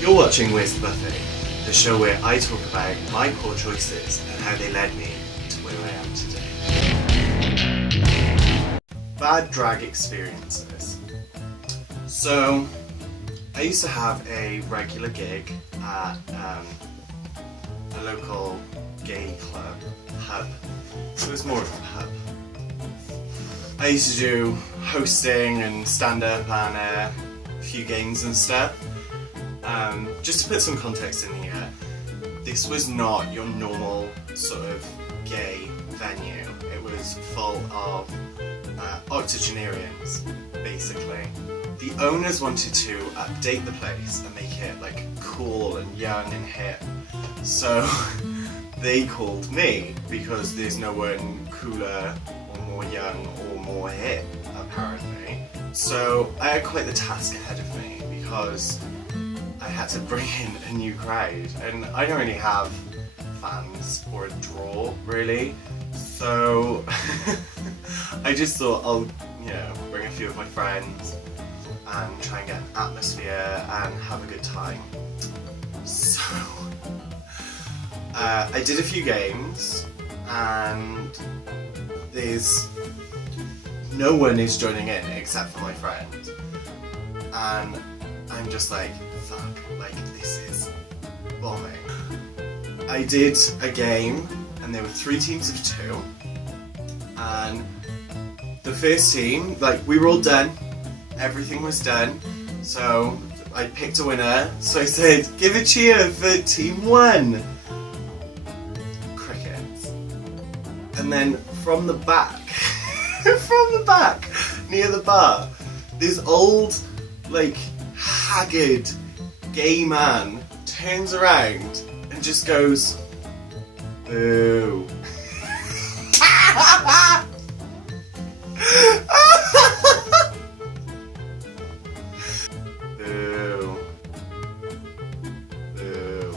You're watching Where's the Buffet, the show where I talk about my poor choices and how they led me to where I am today. Bad drag experiences. So, I used to have a regular gig at a local gay club, pub. It was more of a pub. I used to do hosting and stand-up and a few games and stuff. Just to put some context in here, this was not your normal sort of gay venue. It was full of octogenarians, basically. The owners wanted to update the place and make it like cool and young and hip. So they called me because there's no one cooler or more young or more hip, apparently. So I had quite the task ahead of me because I had to bring in a new crowd, and I don't really have fans or a draw, really. So I just thought I'll, bring a few of my friends and try and get an atmosphere and have a good time. So I did a few games, and there's no one is joining in except for my friend, and I'm just like, fuck, like this is bombing. I did a game and there were 3 teams of 2, and the first team, like, we were all done, everything was done, so I picked a winner, so I said, give a cheer for team 1. Crickets. And then from the back, near the bar, this old, like, haggard gay man turns around and just goes, boo. Boo. Boo.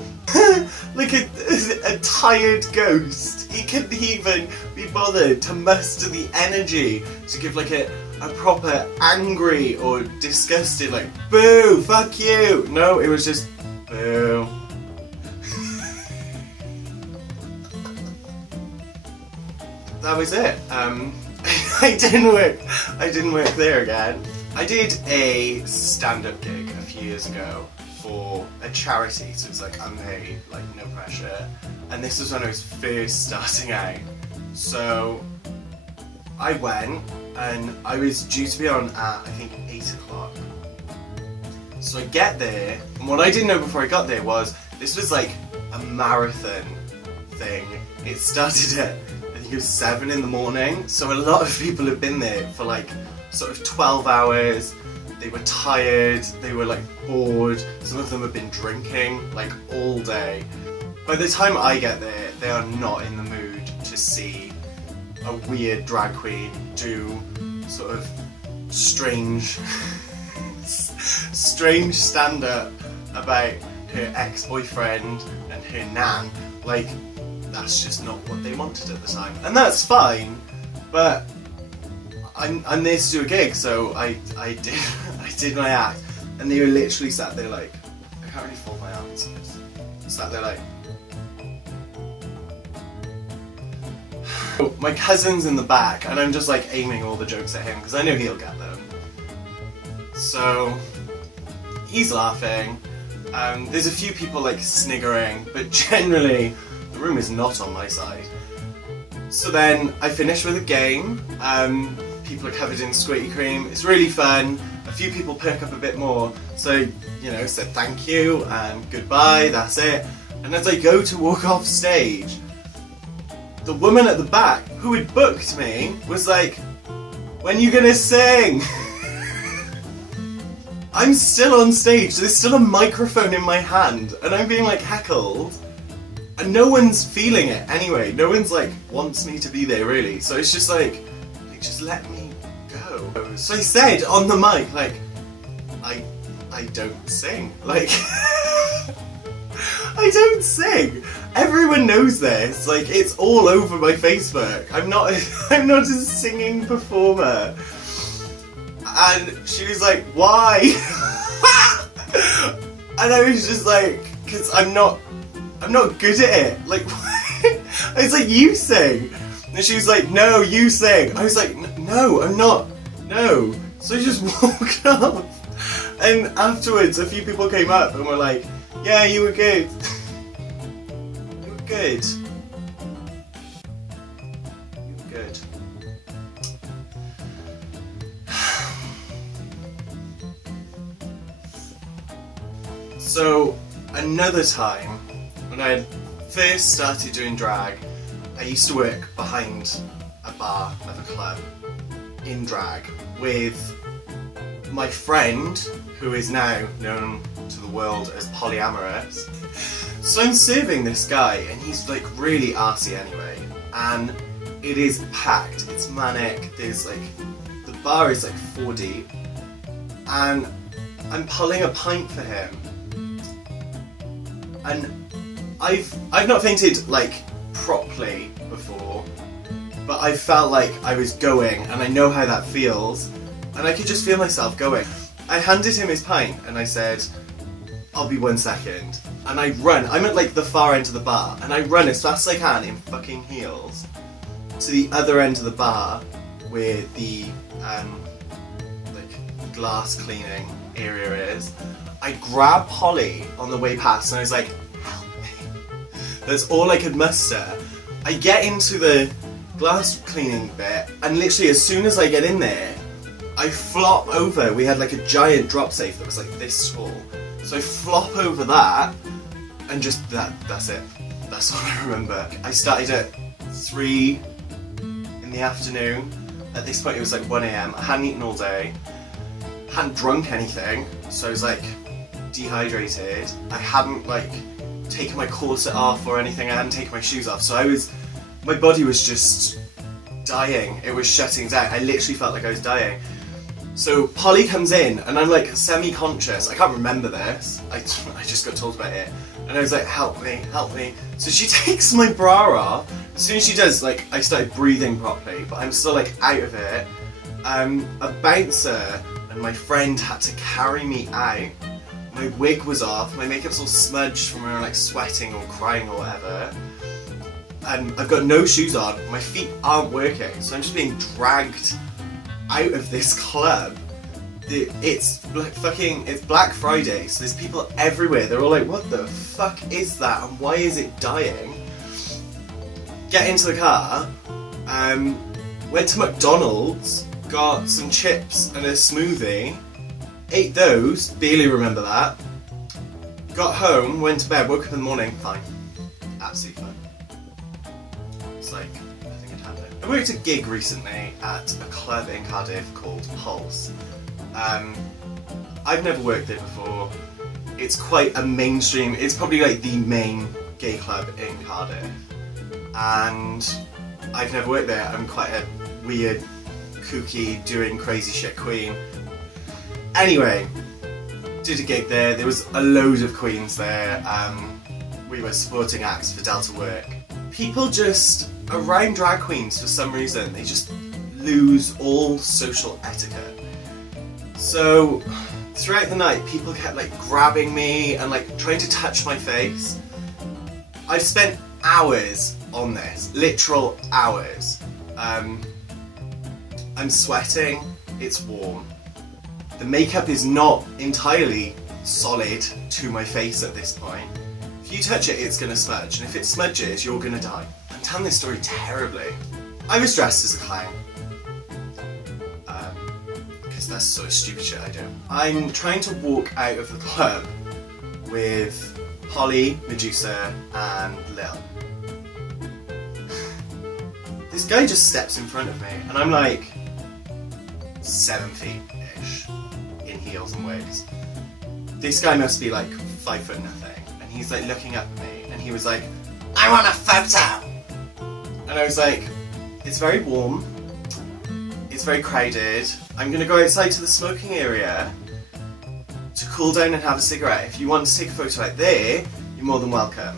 Like a tired ghost. He couldn't even be bothered to muster the energy to give like a proper angry or disgusted, like, boo, fuck you. No, it was just, boo. That was it. I didn't work there again. I did a stand-up gig a few years ago for a charity, so it's like unpaid, like no pressure. And this was when I was first starting out. So I went, and I was due to be on at, I think, 8 o'clock. So I get there, and what I didn't know before I got there was, this was like a marathon thing. It started at, I think it was 7 in the morning, so a lot of people had been there for like sort of 12 hours. They were tired, they were like bored, some of them had been drinking like all day. By the time I get there, they are not in the mood to see a weird drag queen do sort of strange stand-up about her ex-boyfriend and her nan. Like, that's just not what they wanted at the time. And that's fine, but I'm there to do a gig, so I did my act, and they were literally sat there like, I can't really fold my arms, sat there like, my cousin's in the back, and I'm just like aiming all the jokes at him because I know he'll get them. So he's laughing. There's a few people like sniggering, but generally the room is not on my side. So then I finish with a game. People are covered in squirty cream. It's really fun. A few people perk up a bit more. So, said thank you and goodbye, that's it. And as I go to walk off stage, the woman at the back who had booked me was like, when are you gonna sing? I'm still on stage, there's still a microphone in my hand, and I'm being like heckled, and no one's feeling it anyway. No one's like wants me to be there really, so it's just like just let me go. So I said on the mic, like, I don't sing, like, I don't sing. Everyone knows this, like, it's all over my Facebook. I'm not a singing performer. And she was like, why? And I was just like, because I'm not good at it. Like, I was like, you sing. And she was like, no, you sing. I was like, no, I'm not. No. So I just walked up. And afterwards, a few people came up and were like, yeah, you were good. You were good. You were good. So, another time, when I had first started doing drag, I used to work behind a bar of a club in drag with my friend, who is now known to the world as polyamorous. So I'm serving this guy, and he's like really arsey anyway, and it is packed, it's manic, there's like, the bar is like 4 deep, and I'm pulling a pint for him. And I've not fainted like properly before, but I felt like I was going, and I know how that feels, and I could just feel myself going. I handed him his pint and I said, I'll be 1 second. And I run, I'm at like the far end of the bar, and I run as fast as I can in fucking heels to the other end of the bar where the like glass cleaning area is. I grabbed Polly on the way past and I was like, help me. That's all I could muster. I get into the glass cleaning bit, and literally as soon as I get in there, I flop over. We had like a giant drop safe that was like this tall. So I flop over that, and just that's it. That's all I remember. I started at 3 in the afternoon. At this point it was like 1 AM. I hadn't eaten all day. Hadn't drunk anything, so I was like dehydrated. I hadn't like taken my corset off or anything. I hadn't taken my shoes off, so my body was just dying. It was shutting down. I literally felt like I was dying. So Polly comes in, and I'm like semi-conscious. I can't remember this. I just got told about it, and I was like, help me, help me. So she takes my bra off. As soon as she does, like, I started breathing properly, but I'm still like out of it. A bouncer and my friend had to carry me out. My wig was off, my makeup's all smudged from where I'm like sweating or crying or whatever. And I've got no shoes on, my feet aren't working, so I'm just being dragged out of this club. It's Black Friday, so there's people everywhere. They're all like, what the fuck is that, and why is it dying? Get into the car, went to McDonald's, got some chips and a smoothie, ate those, barely remember that, got home, went to bed, woke up in the morning, fine. Absolutely fine. It's like nothing had happened. I worked a gig recently at a club in Cardiff called Pulse. I've never worked there before. It's quite a mainstream, it's probably like the main gay club in Cardiff. And I've never worked there. I'm quite a weird, kooky, doing crazy shit queen. Anyway, did a gig there. There was a load of queens there. We were supporting acts for Delta Work. People just, around drag queens for some reason, they just lose all social etiquette. So, throughout the night, people kept like grabbing me and like trying to touch my face. I've spent hours on this, literal hours. I'm sweating, it's warm. The makeup is not entirely solid to my face at this point. If you touch it, it's gonna smudge, and if it smudges, you're gonna die. I'm telling this story terribly. I was dressed as a clown. Because that's sort of stupid shit I do. I'm trying to walk out of the club with Polly, Medusa, and Lil. This guy just steps in front of me, and I'm like 7 feet-ish in heels and wigs. This guy must be like 5 foot nothing, and he's like looking up at me, and he was like, I want a photo! And I was like, it's very warm, it's very crowded, I'm gonna go outside to the smoking area to cool down and have a cigarette. If you want to take a photo out there, you're more than welcome.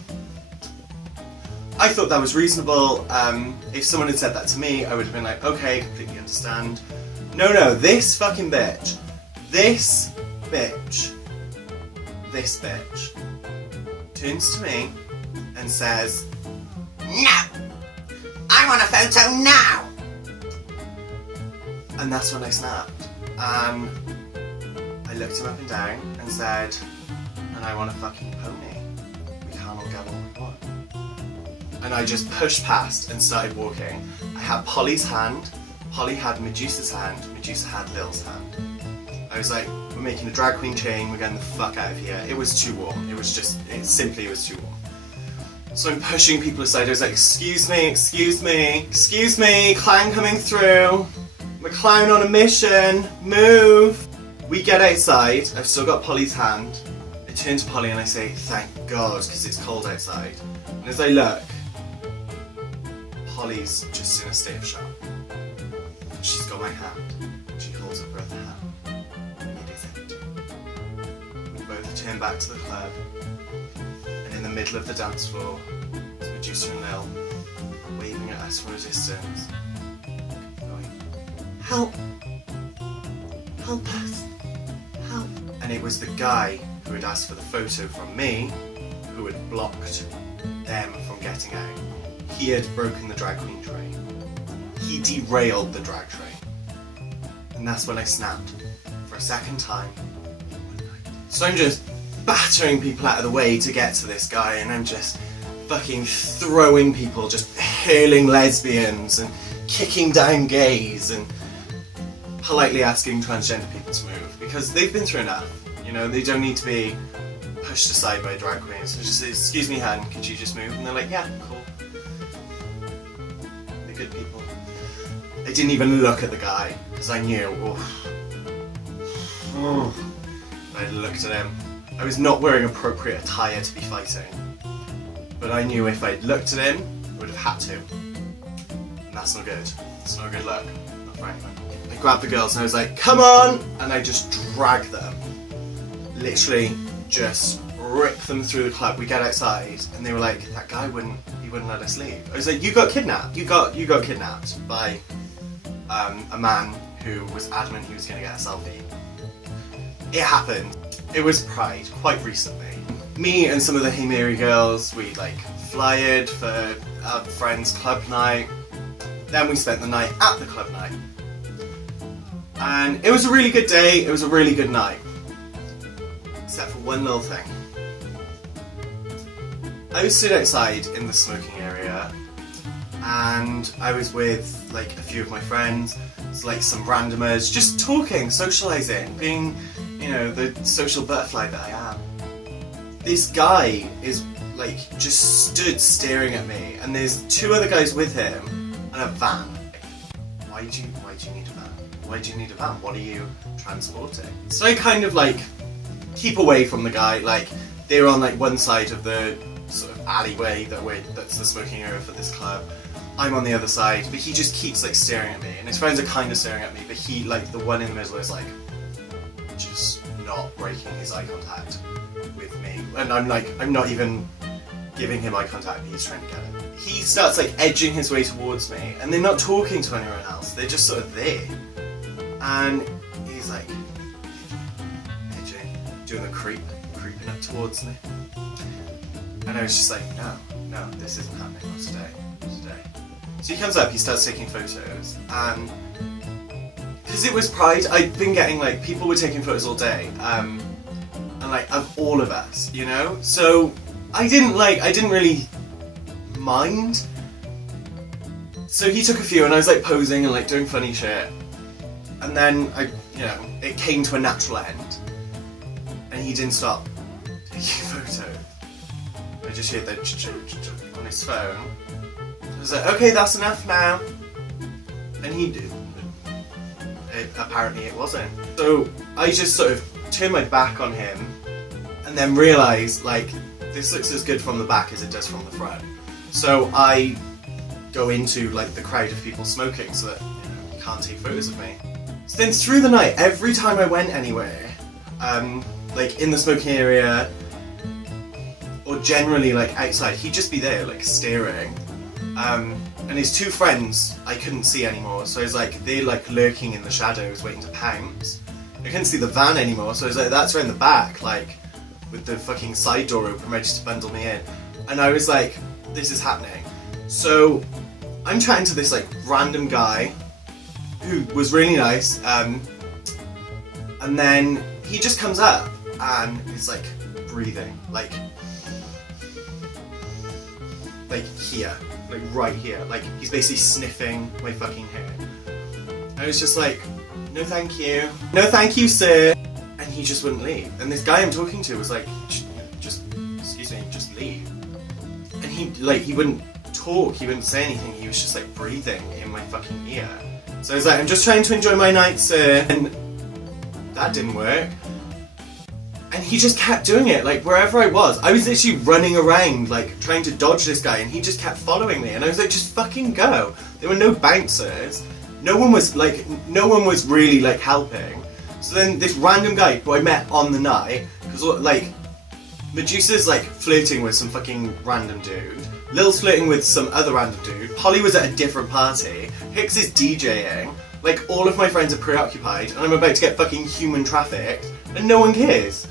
I thought that was reasonable. If someone had said that to me, I would have been like, okay, completely understand. No, this fucking bitch. This bitch this bitch turns to me and says, "No! I want a photo now!" And that's when I snapped. And I looked him up and down and said, "And I want a fucking pony. We can't all get what we want." And I just pushed past and started walking. I had Polly's hand, Polly had Medusa's hand, Medusa had Lil's hand. I was like, we're making a drag queen chain, we're getting the fuck out of here. It was too warm. It was too warm. So I'm pushing people aside. I was like, excuse me, clown coming through. I'm a clown on a mission, move. We get outside, I've still got Polly's hand. I turn to Polly and I say, thank God, because it's cold outside. And as I look, Polly's just in a state of shock. She's got my hand. She holds up her other hand. It is empty. We both turn back to the club, and in the middle of the dance floor is Medusa and Lil, waving at us from a distance, going, "Help! Help us! Help!" And it was the guy who had asked for the photo from me who had blocked them from getting out. He had broken the drag queen train. He derailed the drag train. And that's when I snapped for a second time. So I'm just battering people out of the way to get to this guy, and I'm just fucking throwing people, just hurling lesbians and kicking down gays and politely asking transgender people to move, because they've been through enough. You know, they don't need to be pushed aside by drag queens. So just say, "Excuse me, hun, could you just move?" And they're like, "Yeah, cool." They're good people. I didn't even look at the guy, because I knew, I looked at him. I was not wearing appropriate attire to be fighting, but I knew if I'd looked at him, I would have had to. And that's not good. It's not a good look, not for anyone. I grabbed the girls and I was like, "Come on!" And I just dragged them. Literally just rip them through the club. We get outside and they were like, "That guy wouldn't let us leave." I was like, "You got kidnapped. You got kidnapped by a man who was adamant he was going to get a selfie." It happened. It was Pride, quite recently. Me and some of the Hey Mary girls, we like flyered for our friend's club night. Then we spent the night at the club night. And it was a really good day, it was a really good night. Except for one little thing. I was stood outside in the smoking area, and I was with like a few of my friends, like some randomers, just talking, socialising, being, you know, the social butterfly that I am. This guy is like just stood staring at me, and there's two other guys with him and a van. Why do you need a van? Why do you need a van? What are you transporting? So I kind of like keep away from the guy. Like, they're on like one side of the sort of alleyway that's the smoking area for this club. I'm on the other side, but he just keeps like staring at me, and his friends are kind of staring at me, but he, like, the one in the middle is like just not breaking his eye contact with me, and I'm like, I'm not even giving him eye contact, but he's trying to get it. He starts like edging his way towards me, and they're not talking to anyone else, they're just sort of there, and he's like edging, doing the creeping up towards me, and I was just like, no, this isn't happening, not today. So he comes up, he starts taking photos, and because it was Pride, I'd been getting like, people were taking photos all day, and like of all of us, you know? So I didn't really mind. So he took a few, and I was like posing and like doing funny shit, and then it came to a natural end, and he didn't stop taking photos. I just heard that on his phone. I was like, okay, that's enough now. And he did. Apparently it wasn't. So I just sort of turned my back on him, and then realised, like, this looks as good from the back as it does from the front. So I go into like the crowd of people smoking so that you can't take photos of me. So then through the night, every time I went anywhere, like in the smoking area, or generally like outside, he'd just be there like staring. And his two friends I couldn't see anymore, so I was like, they're like lurking in the shadows waiting to pounce. I couldn't see the van anymore, so I was like, that's around the back, like with the fucking side door open, ready to bundle me in. And I was like, this is happening. So I'm chatting to this like random guy who was really nice, and then he just comes up and he's like breathing, like here, like right here, like he's basically sniffing my fucking hair. I was just like, no thank you, no thank you sir, and he just wouldn't leave. And this guy I'm talking to was like, just excuse me, just leave. And he wouldn't talk, he wouldn't say anything, he was just like breathing in my fucking ear. So I was like, I'm just trying to enjoy my night sir, and that didn't work. And he just kept doing it, like wherever I was literally running around like trying to dodge this guy, and he just kept following me, and I was like, just fucking go. There were no bouncers, no one was really like helping. So then this random guy who I met on the night, because like Medusa's like flirting with some fucking random dude, Lil's flirting with some other random dude, Holly was at a different party, Hicks is DJing, like all of my friends are preoccupied, and I'm about to get fucking human trafficked, and no one cares.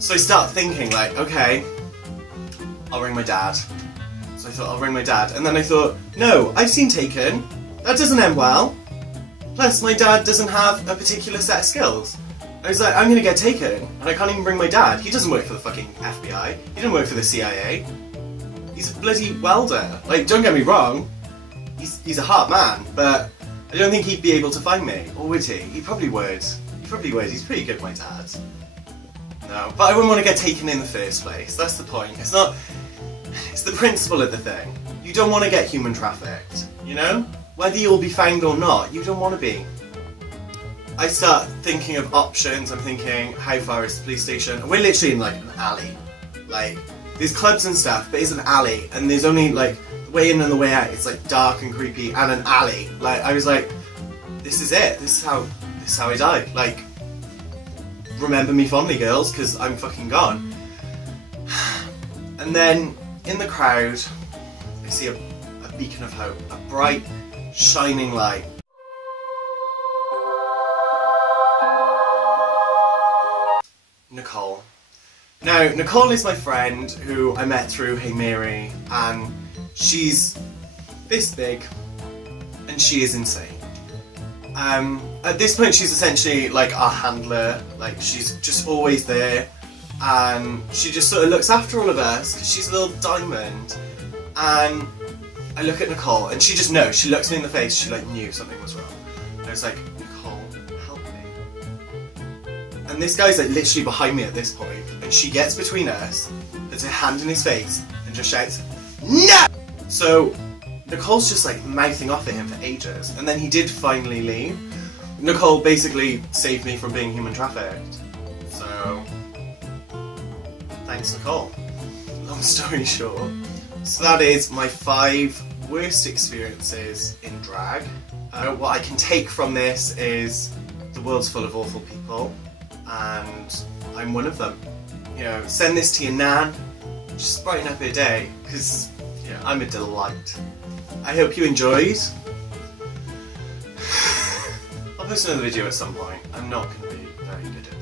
So I start thinking like, okay, I'll ring my dad. So I thought, I'll ring my dad, and then I thought, no, I've seen Taken, that doesn't end well. Plus my dad doesn't have a particular set of skills. I was like, I'm gonna get taken, and I can't even bring my dad. He doesn't work for the fucking FBI, he doesn't work for the CIA. He's a bloody welder. Like, don't get me wrong, he's a hard man, but I don't think he'd be able to find me, or would he? He probably would. He's pretty good, my dad. No, but I wouldn't want to get taken in the first place. That's the point. It's the principle of the thing. You don't want to get human trafficked, you know? Whether you'll be found or not, you don't want to be. I start thinking of options. I'm thinking, how far is the police station? And we're literally in like an alley. Like, there's clubs and stuff, but it's an alley, and there's only like the way in and the way out. It's like dark and creepy, and an alley. Like, I was like, this is it. This is how I die. Like, remember me fondly, girls, because I'm fucking gone. And then in the crowd, I see a beacon of hope, a bright, shining light. Nicole. Now, Nicole is my friend who I met through Hey Mary, and she's this big, and she is insane. At this point she's essentially like our handler, like she's just always there, and she just sort of looks after all of us because she's a little diamond. And I look at Nicole and she just knows, she looks me in the face, she like knew something was wrong. And I was like, Nicole, help me. And this guy's like literally behind me at this point, and she gets between us, puts her hand in his face and just shouts, no! So Nicole's just like mouthing off at him for ages, and then he did finally leave. Nicole basically saved me from being human trafficked. So, thanks Nicole. Long story short. So that is my 5 worst experiences in drag. What I can take from this is the world's full of awful people, and I'm one of them. You know, send this to your nan, just brighten up her day, because I'm a delight. I hope you enjoyed. I'll post another video at some point. I'm not going to be very good at